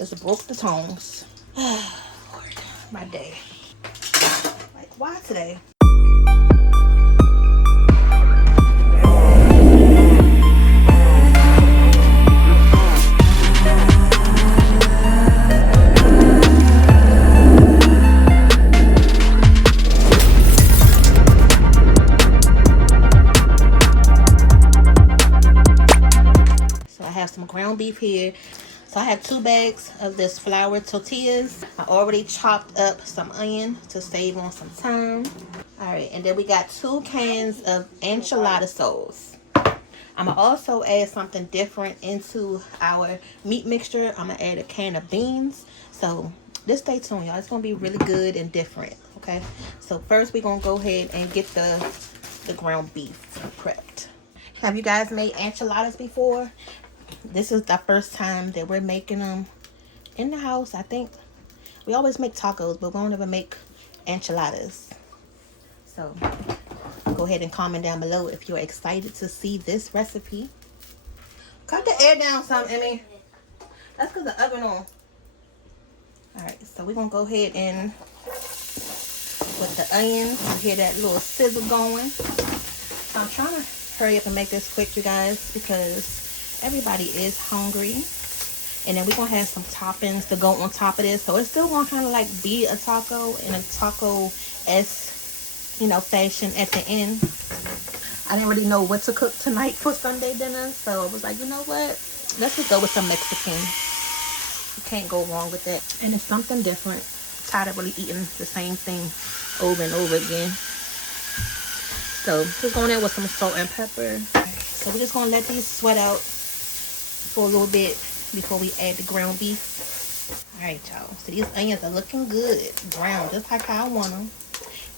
Just broke the tongs. Lord, my day. Like, why today? So I have some ground beef here. So I have 2 bags of this flour tortillas. I already chopped up some onion to save on some time. Alright, and then we got 2 cans of enchilada sauce. I'm going to also add something different into our meat mixture. I'm going to add a can of beans. So just stay tuned, y'all. It's going to be really good and different, okay? So first we're going to go ahead and get the ground beef prepped. Have you guys made enchiladas before? This is the first time that we're making them in the house. I think we always make tacos, but we don't ever make enchiladas. So go ahead and comment down below if you're excited to see this recipe. Cut the air down some, Emmy. That's because the oven on. Alright, so we're going to go ahead and with the onions. You hear that little sizzle going. So I'm trying to hurry up and make this quick, you guys, because everybody is hungry. And then we're going to have some toppings to go on top of this. So it's still going to kind of like be a taco in a taco-esque, you know, fashion at the end. I didn't really know what to cook tonight for Sunday dinner. So I was like, you know what? Let's just go with some Mexican. You can't go wrong with that. And it's something different. I'm tired of really eating the same thing over and over again. So just going in with some salt and pepper. So we're just going to let these sweat out for a little bit before we add the ground beef. Alright, y'all. So these onions are looking good. Brown, just like how I want them.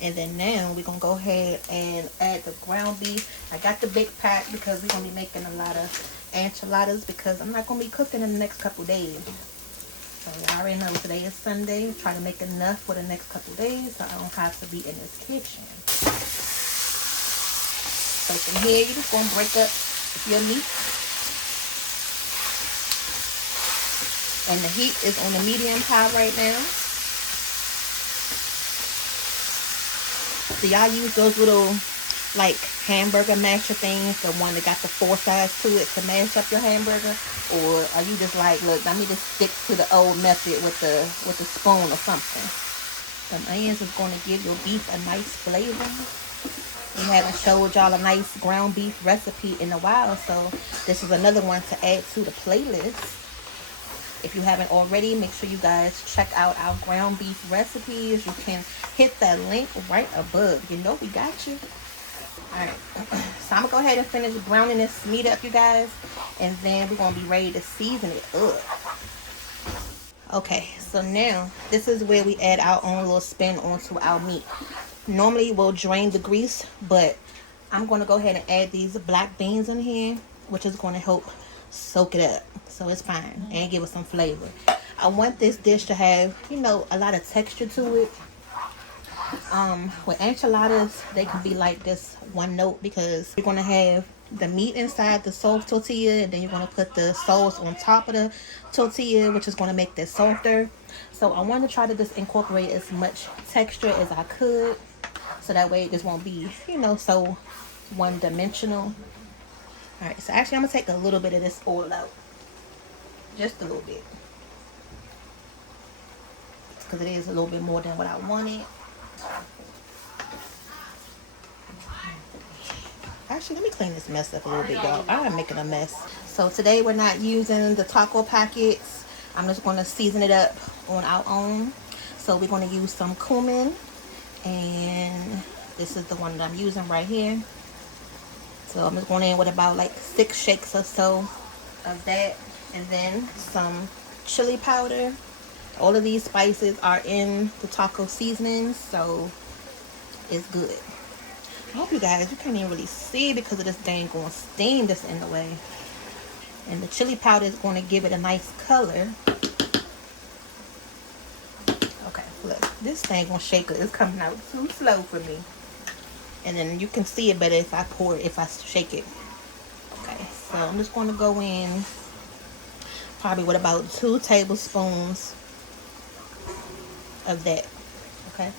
And then now we're going to go ahead and add the ground beef. I got the big pack because we're going to be making a lot of enchiladas because I'm not going to be cooking in the next couple days. So you already know today is Sunday. Try to make enough for the next couple days so I don't have to be in this kitchen. So from here, you're just going to break up your meat. And the heat is on the medium high right now. So y'all use those little like hamburger masher things, the one that got the 4 sides to it to mash up your hamburger, or are you just like, look, let me just stick to the old method with the spoon or something? Some onions is going to give your beef a nice flavor. We haven't showed y'all a nice ground beef recipe in a while, so this is another one to add to the playlist. If you haven't already, make sure you guys check out our ground beef recipes. You can hit that link right above. You know we got you. Alright, so I'm going to go ahead and finish browning this meat up, you guys. And then we're going to be ready to season it up. Okay, so now this is where we add our own little spin onto our meat. Normally we'll drain the grease, but I'm going to go ahead and add these black beans in here, which is going to help soak it up. So it's fine and give it some flavor. I want this dish to have, you know, a lot of texture to it. With enchiladas, they can be like this one note because you're going to have the meat inside the soft tortilla, and then you're going to put the sauce on top of the tortilla, which is going to make this softer. So I want to try to just incorporate as much texture as I could, so that way it just won't be, you know, so one-dimensional. Alright, so actually I'm going to take a little bit of this oil out. Just a little bit. Because it is a little bit more than what I wanted. Actually, let me clean this mess up a little bit, y'all. I'm making a mess. So today we're not using the taco packets. I'm just going to season it up on our own. So we're going to use some cumin. And this is the one that I'm using right here. So I'm just going in with about like 6 shakes or so of that. And then some chili powder. All of these spices are in the taco seasonings, so it's good. I hope you guys, you can't even really see because of this dang going steam that's in the way. And the chili powder is going to give it a nice color. Okay, look, this thing gonna shake it. It's coming out too slow for me. And then you can see it better if I pour it, if I shake it. Okay, so I'm just going to go in probably with about 2 tablespoons of that. Okay,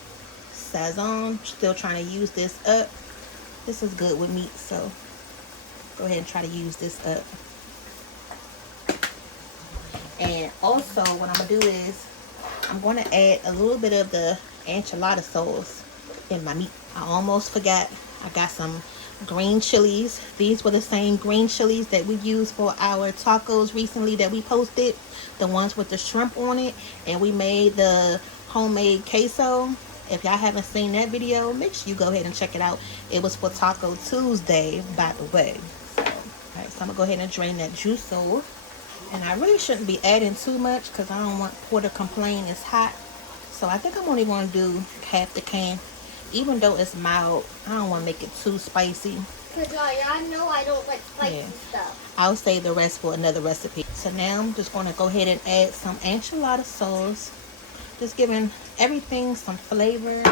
Sazon, still trying to use this up. This is good with meat, so go ahead and try to use this up. And also what I'm gonna do is I'm going to add a little bit of the enchilada sauce in my meat. I almost forgot. I got some green chilies. These were the same green chilies that we used for our tacos recently that we posted, the ones with the shrimp on it, and we made the homemade queso. If y'all haven't seen that video, make sure you go ahead and check it out. It was for Taco Tuesday, by the way. So, all right, so I'm gonna go ahead and drain that juice off. And I really shouldn't be adding too much because I don't want Porter to complain it's hot. So I think I'm only going to do half the can. Even though it's mild, I don't want to make it too spicy. Because I know I don't like spicy stuff. I'll save the rest for another recipe. So now I'm just going to go ahead and add some enchilada sauce. Just giving everything some flavor.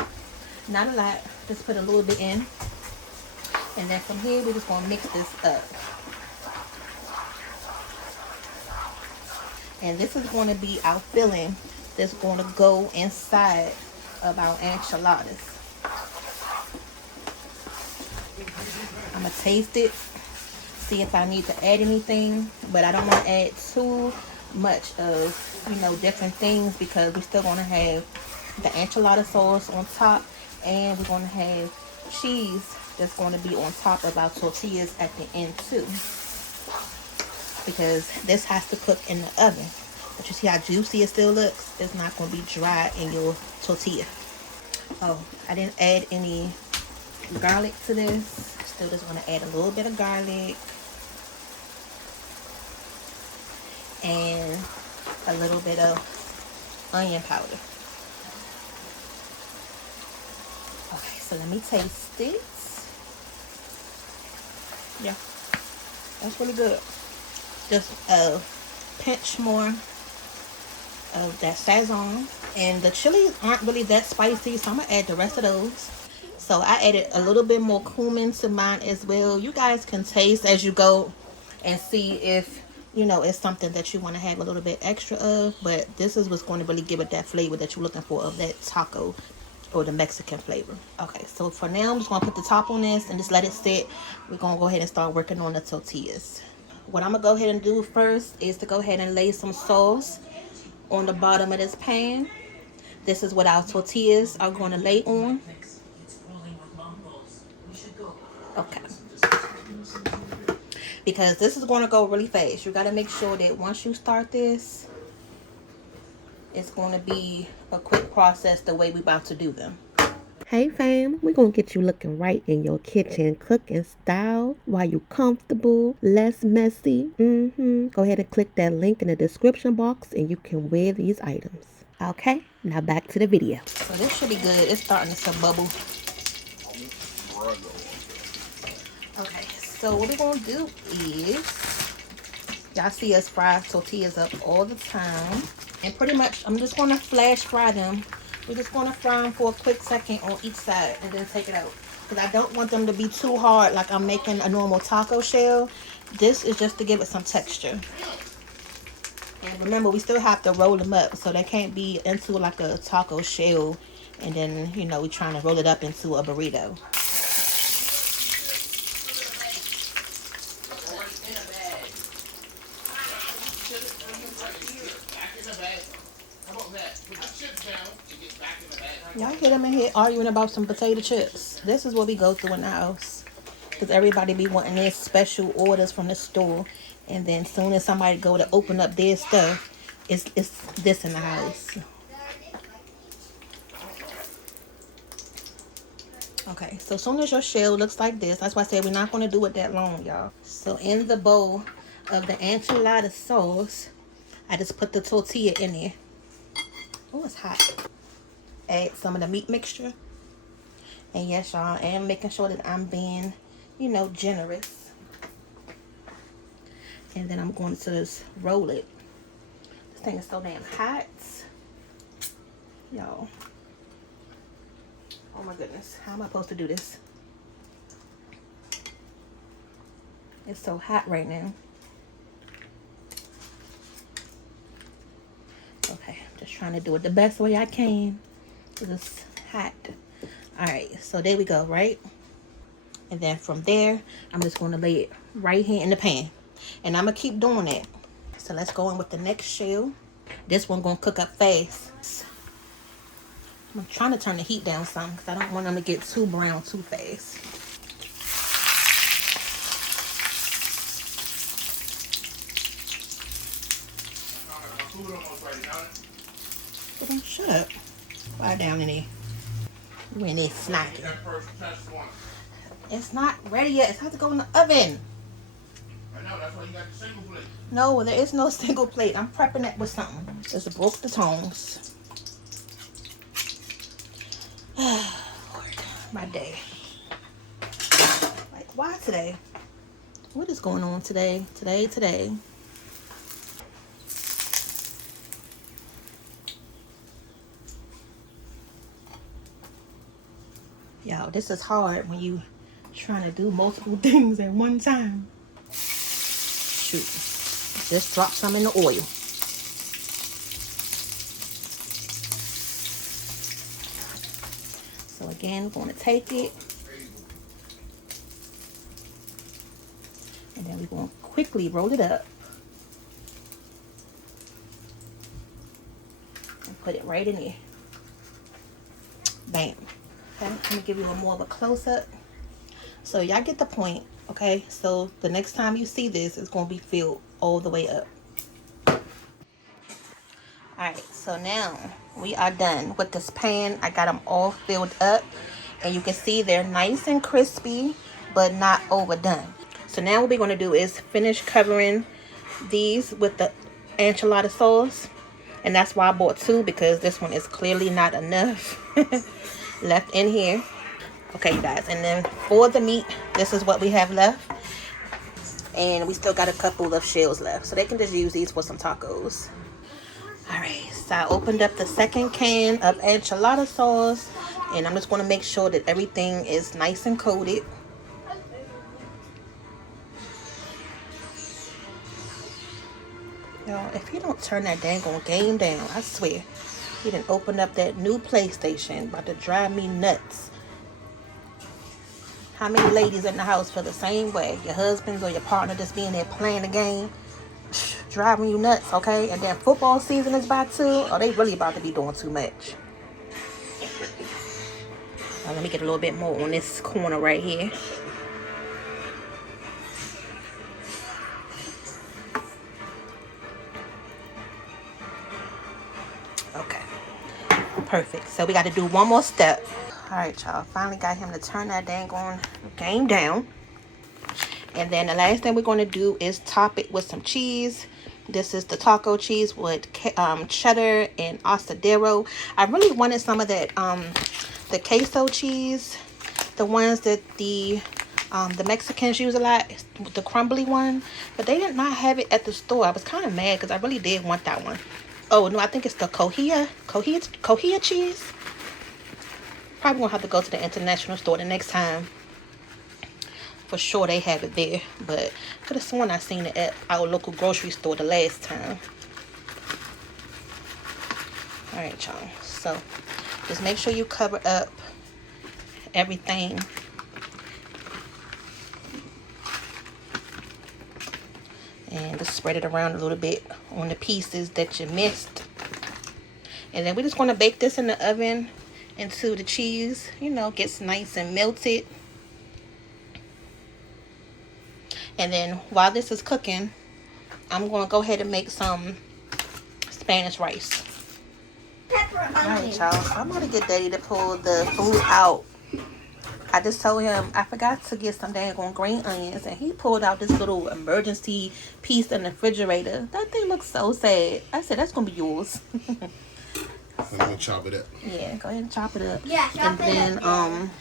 Not a lot. Just put a little bit in. And then from here, we're just going to mix this up. And this is going to be our filling that's going to go inside of our enchiladas. I'm going to taste it, see if I need to add anything. But I don't want to add too much of, you know, different things because we're still going to have the enchilada sauce on top. And we're going to have cheese that's going to be on top of our tortillas at the end too. Because this has to cook in the oven. But you see how juicy it still looks? It's not going to be dry in your tortilla. Oh, I didn't add any garlic to this. Still just going to add a little bit of garlic. And a little bit of onion powder. Okay, so let me taste it. Yeah, that's really good. Just a pinch more of that Sazon. And the chilies aren't really that spicy, so I'm going to add the rest of those. So I added a little bit more cumin to mine as well. You guys can taste as you go and see if, you know, it's something that you want to have a little bit extra of. But this is what's going to really give it that flavor that you're looking for of that taco or the Mexican flavor. Okay, so for now, I'm just going to put the top on this and just let it sit. We're going to go ahead and start working on the tortillas. What I'm going to go ahead and do first is to go ahead and lay some sauce on the bottom of this pan. This is what our tortillas are going to lay on. Okay. Because this is going to go really fast. You got to make sure that once you start this, it's going to be a quick process the way we're about to do them. Hey fam, we're going to get you looking right in your kitchen cooking style while you're comfortable, less messy. Go ahead and click that link in the description box and you can wear these items. Okay, now back to the video. So this should be good. It's starting to bubble. Okay, so what we're going to do is, y'all see us fry tortillas up all the time. And pretty much, I'm just going to flash fry them. We're just going to fry them for a quick second on each side and then take it out. Because I don't want them to be too hard like I'm making a normal taco shell. This is just to give it some texture. And remember, we still have to roll them up. So they can't be into like a taco shell. And then, you know, we're trying to roll it up into a burrito. Y'all hear them in here arguing about some potato chips. This is what we go through in the house. Because everybody be wanting their special orders from the store. And then soon as somebody go to open up their stuff, it's this in the house. Okay, so as soon as your shell looks like this, that's why I said we're not going to do it that long, y'all. So in the bowl of the enchilada sauce, I just put the tortilla in there. Oh, it's hot. Add some of the meat mixture. And yes, y'all, I am making sure that I'm being, you know, generous. And then I'm going to just roll it. This thing is so damn hot. Y'all. Oh my goodness. How am I supposed to do this? It's so hot right now. Just trying to do it the best way I can. It's hot. Alright, so there we go, right? And then from there, I'm just going to lay it right here in the pan. And I'm going to keep doing it. So let's go in with the next shell. This one going to cook up fast. I'm trying to turn the heat down some because I don't want them to get too brown too fast. Shut up. Lie down in there. You in there snacking. It's not ready yet. It has to go in the oven. I know, that's why you got the single plate. No, there is no single plate. I'm prepping it with something. Just broke the tongs. Lord, my day. Like, why today? What is going on today? Today. Yo, this is hard when you trying to do multiple things at one time. Shoot. Just drop some in the oil. So again, we're going to take it. And then we're going to quickly roll it up. And put it right in here. Bam. Okay, I'm going to give you a more of a close-up. So y'all get the point, okay? So the next time you see this, it's going to be filled all the way up. Alright, so now we are done with this pan. I got them all filled up. And you can see they're nice and crispy, but not overdone. So now what we're going to do is finish covering these with the enchilada sauce. And that's why I bought two, because this one is clearly not enough left in here. Okay, you guys, and then for the meat, this is what we have left. And we still got a couple of shells left, so they can just use these for some tacos. Alright, so I opened up the second can of enchilada sauce, and I'm just going to make sure that everything is nice and coated. Y'all, if you don't turn that dang on game down, I swear, you done opened up that new PlayStation, about to drive me nuts. How many ladies in the house feel the same way? Your husbands or your partner just being there playing the game, driving you nuts, okay? And then football season is back too. Oh, they really about to be doing too much. Now, let me get a little bit more on this corner right here. Okay, perfect. So we got to do one more step. All right, y'all. Finally got him to turn that dang on game down. And then the last thing we're going to do is top it with some cheese. This is the taco cheese with cheddar and asadero. I really wanted some of that, the queso cheese, the ones that the Mexicans use a lot, the crumbly one. But they did not have it at the store. I was kind of mad because I really did want that one. Oh no, I think it's the Cojia cheese. Probably gonna have to go to the international store the next time. For sure they have it there, but I could have sworn I seen it at our local grocery store the last time. Alright, y'all. So just make sure you cover up everything. And just spread it around a little bit on the pieces that you missed. And then we're just gonna bake this in the oven until the cheese, you know, gets nice and melted. And then while this is cooking, I'm going to go ahead and make some Spanish rice. Alright, y'all. So I'm going to get Daddy to pull the food out. I just told him I forgot to get some dang on green onions, and he pulled out this little emergency piece in the refrigerator. That thing looks so sad. I said, that's going to be yours. I'm gonna chop it up. Yeah, go ahead and chop it up. Yeah, chop it up. And then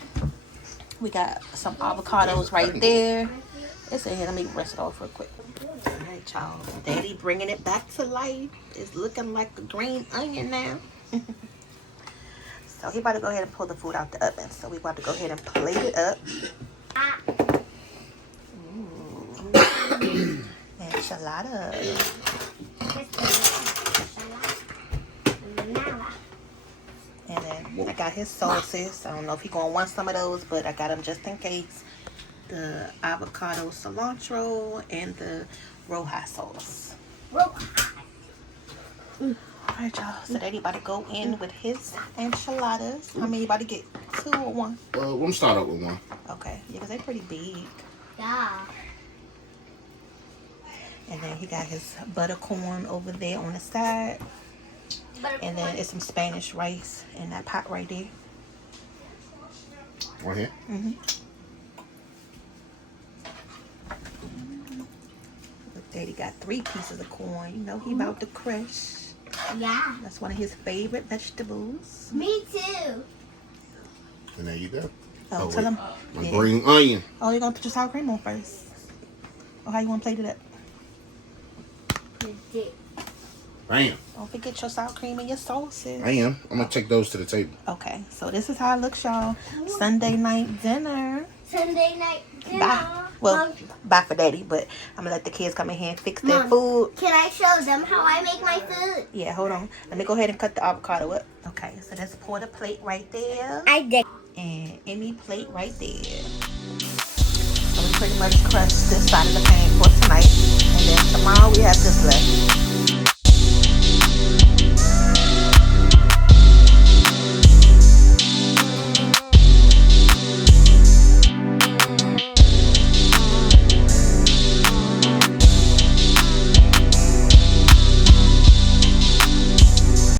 we got some avocados right there. It's in here. Let me rinse it off real quick. Alright, y'all. Daddy bringing it back to life. It's looking like a green onion now. So he about to go ahead and pull the food out the oven. So we about to go ahead and plate it up. Enchiladas. I got his sauces. I don't know if he gonna want some of those, but I got them just in case. The avocado cilantro and the roja sauce. Alright, y'all. So that about to go in with his enchiladas. How many about to get? 2 or 1? Well, we'll start out with 1. Okay. Yeah, because they're pretty big. Yeah. And then he got his butter corn over there on the side. And then it's some Spanish rice in that pot right there. Right here? Mm-hmm. Look, Daddy got 3 pieces of corn. You know, he about to crush. Yeah. That's one of his favorite vegetables. Me too. And there you go. Oh, tell him. My green onion. Oh, you're going to put your sour cream on first. Or how you want to plate it up? Bam. Don't forget your sour cream and your sauces. I am. I'm going to take those to the table. Okay, so this is how it looks, y'all. Sunday night dinner. Sunday night dinner. Bye. Well, Mom, bye for Daddy, but I'm going to let the kids come in here and fix their food. can I show them how I make my food? Yeah, hold on. Let me go ahead and cut the avocado up. Okay, so let's pour the plate right there. I did. And any plate right there. So we pretty much crushed this side of the pan for tonight. And then tomorrow we have this left.